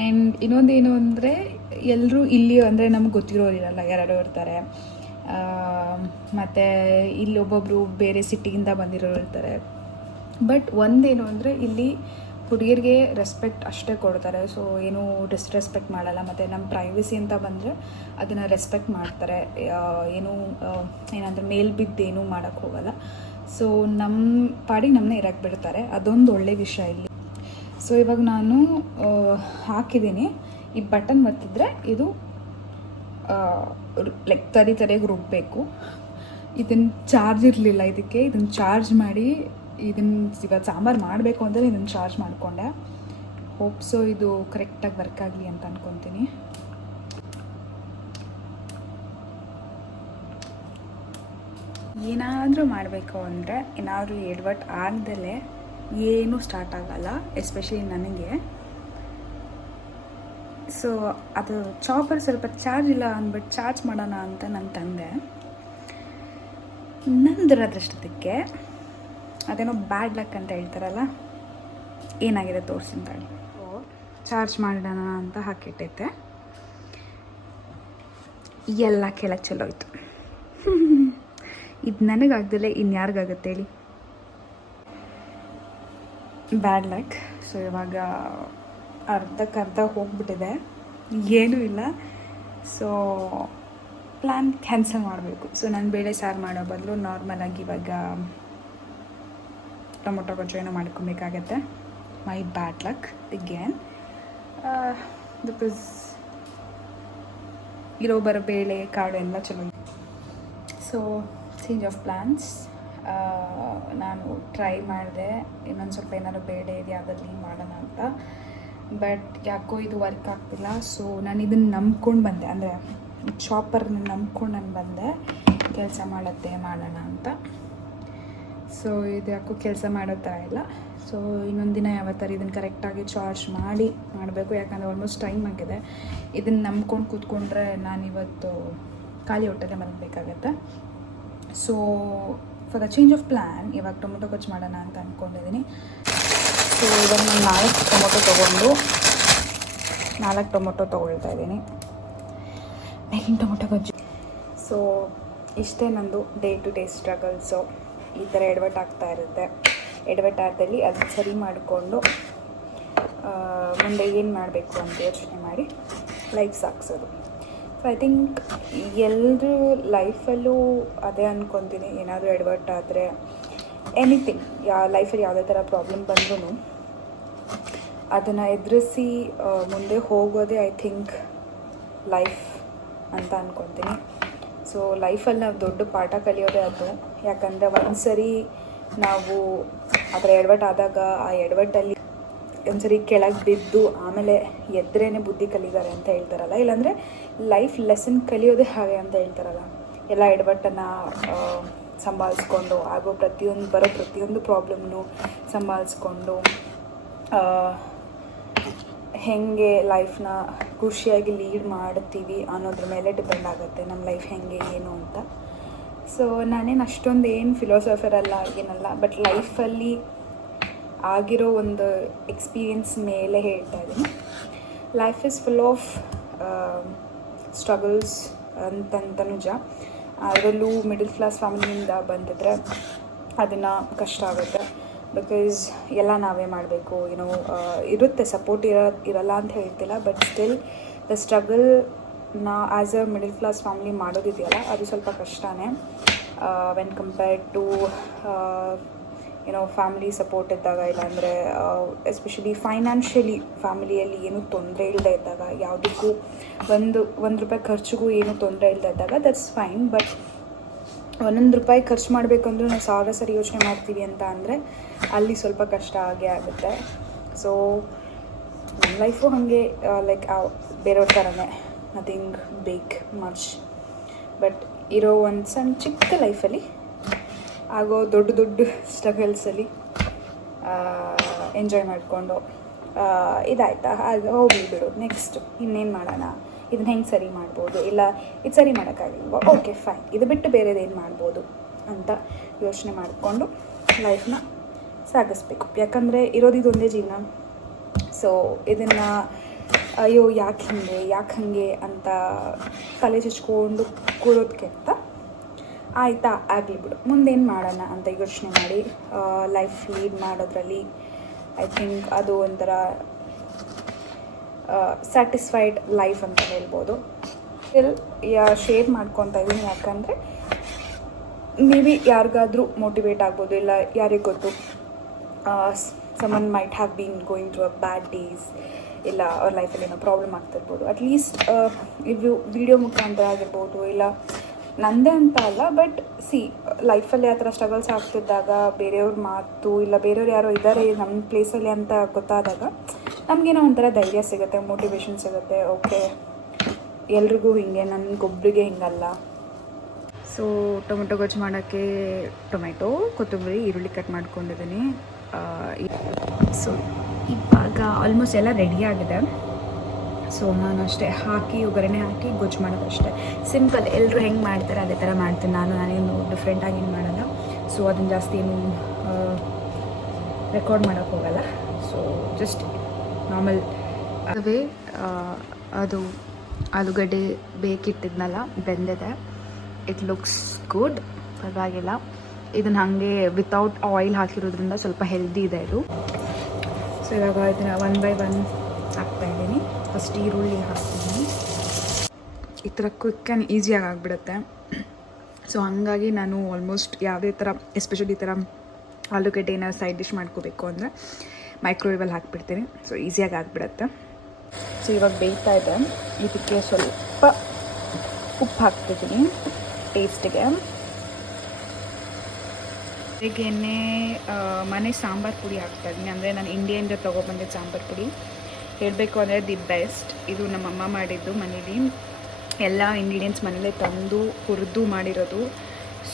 ಆ್ಯಂಡ್ ಇನ್ನೊಂದೇನು ಅಂದರೆ ಎಲ್ಲರೂ ಇಲ್ಲಿ ಅಂದರೆ ನಮ್ಗೆ ಗೊತ್ತಿರೋರಿರಲ್ಲ, ಯಾರ್ಯಾರೋ ಇರ್ತಾರೆ. ಮತ್ತು ಇಲ್ಲಿ ಒಬ್ಬೊಬ್ಬರು ಬೇರೆ ಸಿಟಿಯಿಂದ ಬಂದಿರೋರು ಇರ್ತಾರೆ. ಬಟ್ ಒಂದೇನು ಅಂದರೆ ಇಲ್ಲಿ ಹುಡುಗಿರಿಗೆ ರೆಸ್ಪೆಕ್ಟ್ ಅಷ್ಟೇ ಕೊಡ್ತಾರೆ. ಸೊ ಏನೂ ಡಿಸ್ರೆಸ್ಪೆಕ್ಟ್ ಮಾಡಲ್ಲ. ಮತ್ತು ನಮ್ಮ ಪ್ರೈವಸಿ ಅಂತ ಬಂದರೆ ಅದನ್ನು ರೆಸ್ಪೆಕ್ಟ್ ಮಾಡ್ತಾರೆ. ಏನಂದರೆ ಮೇಲ್ಬಿದ್ದೇನೂ ಮಾಡೋಕ್ಕೆ ಹೋಗಲ್ಲ. ಸೊ ನಮ್ಮ ಪಾಡಿಗೆ ನಮ್ಮನ್ನ ಇರಕ್ಕೆ ಬಿಡ್ತಾರೆ. ಅದೊಂದು ಒಳ್ಳೆ ವಿಷಯ ಇಲ್ಲಿ. ಸೊ ಇವಾಗ ನಾನು ಹಾಕಿದ್ದೀನಿ. ಈ ಬಟನ್ ಒತ್ತಿದ್ರೆ ಇದು ಲೈಕ್ ತರಿಯಾಗಿ ರುಬ್ಬಬೇಕು. ಇದನ್ನು ಚಾರ್ಜ್ ಇರಲಿಲ್ಲ ಇದಕ್ಕೆ. ಇದನ್ನು ಚಾರ್ಜ್ ಮಾಡಿ ಇವತ್ತು ಸಾಂಬಾರು ಮಾಡಬೇಕು ಅಂದರೆ ಇದನ್ನು ಚಾರ್ಜ್ ಮಾಡಿಕೊಂಡೆ. ಹೋಪ್ಸೋ ಇದು ಕರೆಕ್ಟಾಗಿ ವರ್ಕ್ ಆಗಲಿ ಅಂತ ಅಂದ್ಕೊತೀನಿ. ಏನಾದರೂ ಮಾಡಬೇಕು ಅಂದರೆ ಏನಾದರೂ ಎಡವಟ್ಟು ಆಗ್ದಲೇ ಏನೂ ಸ್ಟಾರ್ಟ್ ಆಗಲ್ಲ, ಎಸ್ಪೆಷಲಿ ನನಗೆ. ಸೊ ಅದು ಚಾಪರ್ ಸ್ವಲ್ಪ ಚಾರ್ಜ್ ಇಲ್ಲ ಅಂದ್ಬಿಟ್ಟು ಚಾರ್ಜ್ ಮಾಡೋಣ ಅಂತ ನಾನು ತಂದೆ. ನಂತರ ಅದೃಷ್ಟಕ್ಕೆ ಅದೇನೋ ಬ್ಯಾಡ್ ಲಕ್ ಅಂತ ಹೇಳ್ತಾರಲ್ಲ, ಏನಾಗಿದೆ ತೋರಿಸ್ತೀನಿ ತಾಳಿ. ಚಾರ್ಜ್ ಮಾಡೋಣ ಅಂತ ಹಾಕಿಟ್ಟೈತೆ, ಎಲ್ಲ ಕೆಳಗೆ ಚಲೋಯ್ತು. ಇದು ನನಗಾಗ್ದಲೇ ಇನ್ಯಾರಿಗಾಗುತ್ತೆ ಹೇಳಿ? Bad luck. ಸೊ ಇವಾಗ ಅರ್ಧಕ್ಕರ್ಧ ಹೋಗ್ಬಿಟ್ಟಿದೆ, ಏನೂ ಇಲ್ಲ. ಸೊ ಪ್ಲ್ಯಾನ್ ಕ್ಯಾನ್ಸಲ್ ಮಾಡಬೇಕು. ಸೊ ನಾನು ಬೇಳೆ ಸಾರು ಮಾಡೋ ಬದಲು ನಾರ್ಮಲಾಗಿ ಇವಾಗ ಟೊಮೊಟೊ ಗೊಜ್ಜು ಏನೋ ಮಾಡ್ಕೊಬೇಕಾಗತ್ತೆ. ಮೈ ಬ್ಯಾಡ್ ಲಕ್ ಅಗೇನ್. ಬಿಕಾಸ್ ಇರೋ ಬರೋ ಬೇಳೆ ಕಾಳು ಎಲ್ಲ ಚಲೋ. So change of plans. ನಾನು ಟ್ರೈ ಮಾಡಿದೆ ಇನ್ನೊಂದು ಸ್ವಲ್ಪ ಏನಾದ್ರು ಬೇಳೆ ಇದೆ ಅದಲ್ಲಿ ಮಾಡೋಣ ಅಂತ. ಬಟ್ ಯಾಕೋ ಇದು ವರ್ಕ್ ಆಗ್ತಿಲ್ಲ. ಸೊ ನಾನು ಇದನ್ನು ನಂಬ್ಕೊಂಡು ಬಂದೆ, ಅಂದರೆ ಚಾಪರ್ನ ನಂಬ್ಕೊಂಡು ನಾನು ಬಂದೆ ಕೆಲಸ ಮಾಡೋಣ ಅಂತ. ಸೊ ಇದು ಯಾಕೋ ಕೆಲಸ ಮಾಡೋ ಥರ ಇಲ್ಲ. ಸೊ ಇನ್ನೊಂದು ದಿನ ಯಾವತ್ತಾರು ಇದನ್ನು ಕರೆಕ್ಟಾಗಿ ಚಾರ್ಜ್ ಮಾಡಬೇಕು. ಯಾಕಂದರೆ ಆಲ್ಮೋಸ್ಟ್ ಟೈಮ್ ಆಗಿದೆ. ಇದನ್ನು ನಂಬ್ಕೊಂಡು ಕೂತ್ಕೊಂಡ್ರೆ ನಾನಿವತ್ತು ಖಾಲಿ ಹೊಟ್ಟೆಲೆ ಮಲಗಬೇಕಾಗತ್ತೆ. So for the change of plan ಇವಾಗ ಟೊಮೊಟೊ ಗೊಜ್ಜು ಮಾಡೋಣ ಅಂತ ಅಂದ್ಕೊಂಡಿದ್ದೀನಿ. ಸೊ ಇವಾಗ ನಾನು 4 ಟೊಮೊಟೊ ತೊಗೊಳ್ತಾ ಇದ್ದೀನಿ ಮೇಕಿಂಗ್ ಟೊಮೊಟೊ ಗೊಜ್ಜು. ಸೊ ಇಷ್ಟೇ ನಂದು ಡೇ ಟು ಡೇ ಸ್ಟ್ರಗಲ್ಸು. ಈ ಥರ ಎಡವಟ್ಟು ಆಗ್ತಾ ಇರುತ್ತೆ. ಎಡವಟ್ಟಾದಲ್ಲಿ ಅದನ್ನು ಸರಿ ಮಾಡಿಕೊಂಡು ಮುಂದೆ ಏನು ಮಾಡಬೇಕು ಅಂತ ಯೋಚನೆ ಮಾಡಿ ಲೈಫ್ ಸಾಗಿಸೋದು. ಸೊ ಐ ಥಿಂಕ್ ಎಲ್ಲರೂ ಲೈಫಲ್ಲೂ ಅದೇ ಅಂದ್ಕೊತೀನಿ. ಏನಾದರೂ ಎಡವಟ್ಟಾದರೆ ಎನಿಥಿಂಗ್ ಲೈಫಲ್ಲಿ ಯಾವುದೇ ಥರ ಪ್ರಾಬ್ಲಮ್ ಬಂದ್ರೂ ಅದನ್ನು ಎದುರಿಸಿ ಮುಂದೆ ಹೋಗೋದೇ ಐ ಥಿಂಕ್ ಲೈಫ್ ಅಂತ ಅಂದ್ಕೊತೀನಿ. ಸೊ ಲೈಫಲ್ಲಿ ನಾವು ದೊಡ್ಡ ಪಾಠ ಕಲಿಯೋದೇ ಅದು. ಯಾಕಂದರೆ ಒಂದು ಸರಿ ನಾವು ಅದರ ಎಡವಟ್ಟಾದಾಗ ಆ ಎಡವಟ್ಟಲ್ಲಿ ಒಂದು ಸರಿ ಕೆಳಗೆ ಬಿದ್ದು ಆಮೇಲೆ ಎದ್ರೇ ಬುದ್ಧಿ ಕಲಿತಾರೆ ಅಂತ ಹೇಳ್ತಾರಲ್ಲ, ಇಲ್ಲಾಂದರೆ ಲೈಫ್ ಲೆಸನ್ ಕಲಿಯೋದೇ ಹಾಗೆ ಅಂತ ಹೇಳ್ತಾರಲ್ಲ. ಎಲ್ಲ ಎಡವಟ್ಟನ್ನು ಸಂಭಾಳಿಸ್ಕೊಂಡು ಬರೋ ಪ್ರತಿಯೊಂದು ಪ್ರಾಬ್ಲಮ್ನು ಸಂಭಾಳಿಸ್ಕೊಂಡು ಹೇಗೆ ಲೈಫ್ನ ಖುಷಿಯಾಗಿ ಲೀಡ್ ಮಾಡ್ತೀವಿ ಅನ್ನೋದ್ರ ಮೇಲೆ ಡಿಪೆಂಡ್ ಆಗುತ್ತೆ ನಮ್ಮ ಲೈಫ್ ಹೇಗೆ ಏನು ಅಂತ. ಸೊ ನಾನೇನು ಅಷ್ಟೊಂದು ಏನು ಫಿಲಾಸಫರ್ ಅಲ್ಲ, ಏನಲ್ಲ, ಬಟ್ ಲೈಫಲ್ಲಿ ಆಗಿರೋ ಒಂದು ಎಕ್ಸ್ಪೀರಿಯನ್ಸ್ ಮೇಲೆ ಹೇಳ್ತಾ ಇದ್ದೀನಿ. Life is full of struggles ಅಂತಂತ ನಿಜ. ಅದರಲ್ಲೂ ಮಿಡಲ್ ಕ್ಲಾಸ್ ಫ್ಯಾಮಿಲಿಯಿಂದ ಬಂದಿದ್ರೆ ಅದನ್ನು ಕಷ್ಟ ಆಗುತ್ತೆ. ಬಿಕಾಸ್ ಎಲ್ಲ ನಾವೇ ಮಾಡಬೇಕು, ಏನೋ ಇರುತ್ತೆ, ಸಪೋರ್ಟ್ ಇರಲ್ಲ ಅಂತ ಹೇಳ್ತಿಲ್ಲ, ಬಟ್ ಸ್ಟಿಲ್ ದ ಸ್ಟ್ರಗಲ್ನ as a middle class family ಮಾಡೋದಿದೆಯಲ್ಲ ಅದು ಸ್ವಲ್ಪ ಕಷ್ಟನೇ ವೆನ್ ಕಂಪೇರ್ಡ್ ಟು ಏನೋ ಫ್ಯಾಮಿಲಿ ಸಪೋರ್ಟ್ ಇದ್ದಾಗ, ಇಲ್ಲಾಂದರೆ ಎಸ್ಪೆಷಲಿ ಫೈನಾನ್ಷಿಯಲಿ ಫ್ಯಾಮಿಲಿಯಲ್ಲಿ ಏನೂ ತೊಂದರೆ ಇಲ್ಲದೆ ಇದ್ದಾಗ, ಯಾವುದಕ್ಕೂ ಒಂದು ರೂಪಾಯಿ ಖರ್ಚಿಗೂ ಏನೂ ತೊಂದರೆ ಇಲ್ಲದೆ ಇದ್ದಾಗ ದಟ್ಸ್ ಫೈನ್. ಬಟ್ 1 ರೂಪಾಯಿ ಖರ್ಚು ಮಾಡಬೇಕಂದ್ರೂ ನಾವು 1000 ಸರಿ ಯೋಚನೆ ಮಾಡ್ತೀವಿ ಅಂತ ಅಂದರೆ ಅಲ್ಲಿ ಸ್ವಲ್ಪ ಕಷ್ಟ ಆಗೇ ಆಗುತ್ತೆ. ಸೊ ನನ್ನ ಲೈಫು ಹಾಗೆ ಲೈಕ್ ಬೇರೆಯವ್ರ ಥರನೇ, ನಥಿಂಗ್ ಬಿಗ್ ಮಚ್, ಬಟ್ ಇರೋ ಒಂದು ಸಣ್ಣ ಚಿಕ್ಕ ಲೈಫಲ್ಲಿ ಆಗೋ ದೊಡ್ಡ ಸ್ಟ್ರಗಲ್ಸಲ್ಲಿ ಎಂಜಾಯ್ ಮಾಡಿಕೊಂಡು ಇದಾಯ್ತಾ ಹಾಗೆ ಹೋಗಲಿ ಬಿಡು, ನೆಕ್ಸ್ಟ್ ಇನ್ನೇನು ಮಾಡೋಣ, ಇದನ್ನ ಹೆಂಗೆ ಸರಿ ಮಾಡ್ಬೋದು, ಇಲ್ಲ ಇದು ಸರಿ ಮಾಡೋಕ್ಕಾಗಿಲ್ವ, ಓಕೆ ಫೈನ್, ಇದು ಬಿಟ್ಟು ಬೇರೆದೇನು ಮಾಡ್ಬೋದು ಅಂತ ಯೋಚನೆ ಮಾಡಿಕೊಂಡು ಲೈಫ್ನ ಸಾಗಿಸ್ಬೇಕು. ಯಾಕಂದರೆ ಇರೋದಿದು ಒಂದೇ ಜೀವನ. ಸೊ ಇದನ್ನು ಅಯ್ಯೋ ಯಾಕೆ ಹಾಗೆ ಅಂತ ತಲೆ ಚುಚ್ಕೊಂಡು ಕೂರೋದಕ್ಕಿಂತ ಆಯಿತಾ ಆಗಲಿ ಬಿಡು, ಮುಂದೇನು ಮಾಡೋಣ ಅಂತ ಯೋಚನೆ ಮಾಡಿ ಲೈಫ್ ಲೀಡ್ ಮಾಡೋದ್ರಲ್ಲಿ ಐ ಥಿಂಕ್ ಅದು ಒಂಥರ ಸ್ಯಾಟಿಸ್ಫೈಡ್ ಲೈಫ್ ಅಂತ ಹೇಳ್ಬೋದು. ಶೇರ್ ಮಾಡ್ಕೊತಾ ಇದ್ದೀನಿ, ಯಾಕಂದರೆ ಮೇ ಬಿ ಯಾರಿಗಾದರೂ ಮೋಟಿವೇಟ್ ಆಗ್ಬೋದು, ಇಲ್ಲ ಯಾರಿಗೆ ಗೊತ್ತು, someone might have been going to a bad days, ಇಲ್ಲ ಅವ್ರ ಲೈಫಲ್ಲಿ ಏನೋ ಪ್ರಾಬ್ಲಮ್ ಆಗ್ತಿರ್ಬೋದು. ಅಟ್ಲೀಸ್ಟ್ ಇದು ವಿಡಿಯೋ ಮುಖಾಂತರ ಆಗಿರ್ಬೋದು, ಇಲ್ಲ ನಂದೇ ಅಂತ ಅಲ್ಲ, ಬಟ್ ಲೈಫಲ್ಲಿ ಆ ಥರ ಸ್ಟ್ರಗಲ್ಸ್ ಆಗ್ತಿದ್ದಾಗ ಬೇರೆಯವ್ರ ಮಾತು, ಇಲ್ಲ ಬೇರೆಯವ್ರು ಯಾರೋ ಇದ್ದಾರೆ ನಮ್ಮ ಪ್ಲೇಸಲ್ಲಿ ಅಂತ ಗೊತ್ತಾದಾಗ ನಮಗೇನೋ ಒಂಥರ ಧೈರ್ಯ ಸಿಗುತ್ತೆ, ಮೋಟಿವೇಶನ್ ಸಿಗುತ್ತೆ. ಓಕೆ, ಎಲ್ರಿಗೂ ಹಿಂಗೆ, ನನಗೊಬ್ಬರಿಗೆ ಹಿಂಗಲ್ಲ. ಸೊ ಟೊಮೆಟೊ ಗೊಜ್ಜು ಮಾಡೋಕ್ಕೆ ಟೊಮೆಟೊ, ಕೊತ್ತಂಬರಿ, ಈರುಳ್ಳಿ ಕಟ್ ಮಾಡ್ಕೊಂಡಿದ್ದೀನಿ. ಸೊ ಇವಾಗ ಆಲ್ಮೋಸ್ಟ್ ಎಲ್ಲ ರೆಡಿಯಾಗಿದೆ. ಸೊ ನಾನು ಅಷ್ಟೇ ಹಾಕಿ ಒಗ್ಗರಣೆ ಹಾಕಿ ಗೊಜ್ಜು ಮಾಡೋದಷ್ಟೇ, ಸಿಂಪಲ್. ಎಲ್ಲರೂ ಹೆಂಗೆ ಮಾಡ್ತಾರೆ ಅದೇ ಥರ ಮಾಡ್ತೀನಿ ನಾನೇನು ಡಿಫ್ರೆಂಟಾಗಿ ಏನು ಮಾಡಲ್ಲ. ಸೊ ಅದನ್ನು ಜಾಸ್ತಿ ಏನು ರೆಕಾರ್ಡ್ ಮಾಡೋಕ್ಕೆ ಹೋಗಲ್ಲ. ಸೊ ಜಸ್ಟ್ ನಾರ್ಮಲ್ ಅವೇ ಅದು ಆಲೂಗಡ್ಡೆ ಬೇಕಿಟ್ಟಿದ್ನಲ್ಲ, ಬೆಂದಿದೆ. ಇಟ್ ಲುಕ್ಸ್ ಗುಡ್, ಪರವಾಗಿಲ್ಲ. ಇದನ್ನು ಹಾಗೆ ವಿತೌಟ್ ಆಯಿಲ್ ಹಾಕಿರೋದ್ರಿಂದ ಸ್ವಲ್ಪ ಹೆಲ್ದಿ ಇದೆ ಇದು. ಸೊ ಇವಾಗ ಇದನ್ನು 1 by 1 ಹಾಕ್ತಾಯಿದ್ದೀನಿ. ಫಸ್ಟ್ ಈರುಳ್ಳಿ ಹಾಕ್ತೀನಿ. ಈ ಥರ ಕ್ವಿಕ್ ಆ್ಯಂಡ್ ಈಸಿಯಾಗಿ ಆಗಿಬಿಡುತ್ತೆ. ಸೊ ಹಾಗಾಗಿ ನಾನು ಆಲ್ಮೋಸ್ಟ್ ಯಾವುದೇ ಥರ, ಎಸ್ಪೆಷಲಿ ಈ ಥರ ಆಲೂಗಡ್ಡೆ ಏನಾದ್ರು ಸೈಡ್ ಡಿಶ್ ಮಾಡ್ಕೋಬೇಕು ಅಂದರೆ ಮೈಕ್ರೋವೇವಲ್ಲಿ ಹಾಕ್ಬಿಡ್ತೀನಿ. ಸೊ ಈಸಿಯಾಗಿ ಆಗಿಬಿಡುತ್ತೆ. ಸೊ ಇವಾಗ ಬೇಯ್ತಾ ಇದೆ. ಇದಕ್ಕೆ ಸ್ವಲ್ಪ ಉಪ್ಪು ಹಾಕ್ತಿದ್ದೀನಿ ಟೇಸ್ಟಿಗೆ. ಹೇಗೇನೆ ಮನೆ ಸಾಂಬಾರು ಪುಡಿ ಹಾಕ್ತಾಯಿದ್ದೀನಿ. ಅಂದರೆ ನಾನು ಇಂಡಿಯಿಂದ ತೊಗೊಬಂದಿದ್ದ ಸಾಂಬಾರು ಪುಡಿ. ಹೇಳಬೇಕು ಅಂದರೆ ದಿ ಬೆಸ್ಟ್. ಇದು ನಮ್ಮಮ್ಮ ಮಾಡಿದ್ದು ಮನೇಲಿ. ಎಲ್ಲ ಇಂಗ್ರೀಡಿಯೆಂಟ್ಸ್ ಮನೇಲೇ ತಂದು ಹುರಿದು ಮಾಡಿರೋದು.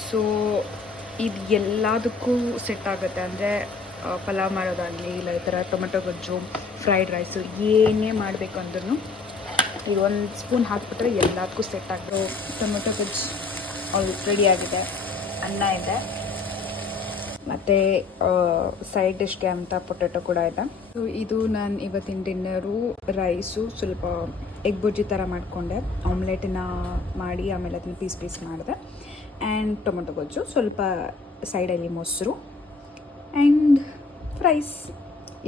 ಸೊ ಇದು ಎಲ್ಲದಕ್ಕೂ ಸೆಟ್ ಆಗುತ್ತೆ. ಅಂದರೆ ಪಲಾವ್ ಮಾಡೋದಾಗಲಿ, ಇಲ್ಲ ಈ ಥರ ಟೊಮೆಟೊ ಗೊಜ್ಜು, ಫ್ರೈಡ್ ರೈಸು, ಏನೇ ಮಾಡಬೇಕು ಅಂದ್ರೂ ಇದು 1 ಸ್ಪೂನ್ ಹಾಕ್ಬಿಟ್ರೆ ಎಲ್ಲದಕ್ಕೂ ಸೆಟ್ ಆಗುತ್ತೆ. ಟೊಮೆಟೊ ಗೊಜ್ಜು ರೆಡಿ ಆಗಿದೆ. ಅನ್ನ ಇದೆ, ಮತ್ತು ಸೈಡ್ ಡಿಶ್ಗೆ ಅಂತ ಪೊಟೆಟೊ ಕೂಡ ಇದೆ. ಸೊ ಇದು ನಾನು ಇವತ್ತಿನ ಡಿನ್ನರು. ರೈಸು, ಸ್ವಲ್ಪ ಎಗ್ ಬುರ್ಜಿ ಥರ ಮಾಡಿಕೊಂಡೆ. ಆಮ್ಲೆಟನ್ನ ಮಾಡಿ ಆಮೇಲೆ ಅದನ್ನ ಪೀಸ್ ಮಾಡಿದೆ. ಆ್ಯಂಡ್ ಟೊಮೊಟೊ ಗೊಜ್ಜು, ಸ್ವಲ್ಪ ಸೈಡಲ್ಲಿ ಮೊಸರು ಆ್ಯಂಡ್ ರೈಸ್.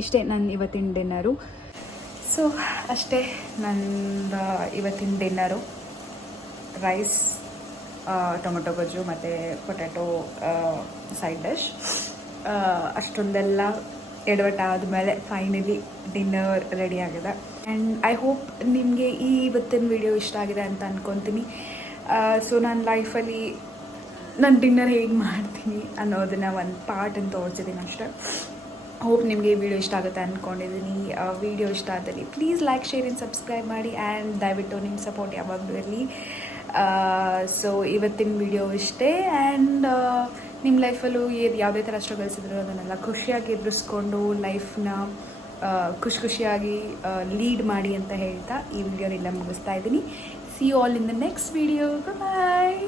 ಇಷ್ಟೇ ನನ್ನ ಇವತ್ತಿನ ಡಿನ್ನರು. ಸೊ ಅಷ್ಟೇ ನಂದು ಇವತ್ತಿನ ಡಿನ್ನರು. ರೈಸ್, ಟೊಮೊಟೊ ಗೊಜ್ಜು ಮತ್ತು ಪೊಟ್ಯಾಟೊ ಸೈಡ್ ಡಿಶ್. ಅಷ್ಟೊಂದೆಲ್ಲ ಎಡವಟ್ಟ ಆದಮೇಲೆ ಫೈನಲಿ ಡಿನ್ನರ್ ರೆಡಿ ಆಗಿದೆ. ಆ್ಯಂಡ್ ಐ ಹೋಪ್ ನಿಮಗೆ ಈ ಇವತ್ತಿನ ವಿಡಿಯೋ ಇಷ್ಟ ಆಗಿದೆ ಅಂತ ಅಂದ್ಕೊತೀನಿ. ಸೊ ನನ್ನ ಲೈಫಲ್ಲಿ ನಾನು ಡಿನ್ನರ್ ಹೇಗೆ ಮಾಡ್ತೀನಿ ಅನ್ನೋದನ್ನು ಒಂದು ಪಾರ್ಟ್ ಅಂತ ತೋರಿಸಿದ್ದೀನಿ ಅಷ್ಟೇ. ಹೋಪ್ ನಿಮಗೆ ಈ ವಿಡಿಯೋ ಇಷ್ಟ ಆಗುತ್ತೆ ಅಂದ್ಕೊಂಡಿದ್ದೀನಿ. ವಿಡಿಯೋ ಇಷ್ಟ ಆದಲ್ಲಿ please like, share and subscribe ಮಾಡಿ. ಆ್ಯಂಡ್ ದಯವಿಟ್ಟು ನಿಮ್ಮ ಸಪೋರ್ಟ್ ಯಾವಾಗಲೂ ಇರಲಿ. ಸೊ ಇವತ್ತಿನ ವಿಡಿಯೋ ಇಷ್ಟೇ. ಆ್ಯಂಡ್ ನಿಮ್ಮ ಲೈಫಲ್ಲೂ ಯಾವುದೇ ಥರ ಸ್ಟ್ರಗಲ್ಸ್ ಇದ್ದರೂ ಅದನ್ನೆಲ್ಲ ಖುಷಿಯಾಗಿ ಎದುರಿಸ್ಕೊಂಡು ಲೈಫ್ನ ಖುಷಿಯಾಗಿ ಲೀಡ್ ಮಾಡಿ ಅಂತ ಹೇಳ್ತಾ ಈ ವಿಡಿಯೋನೆಲ್ಲ ಮುಗಿಸ್ತಾ ಇದ್ದೀನಿ. See you all in the next video. Bye.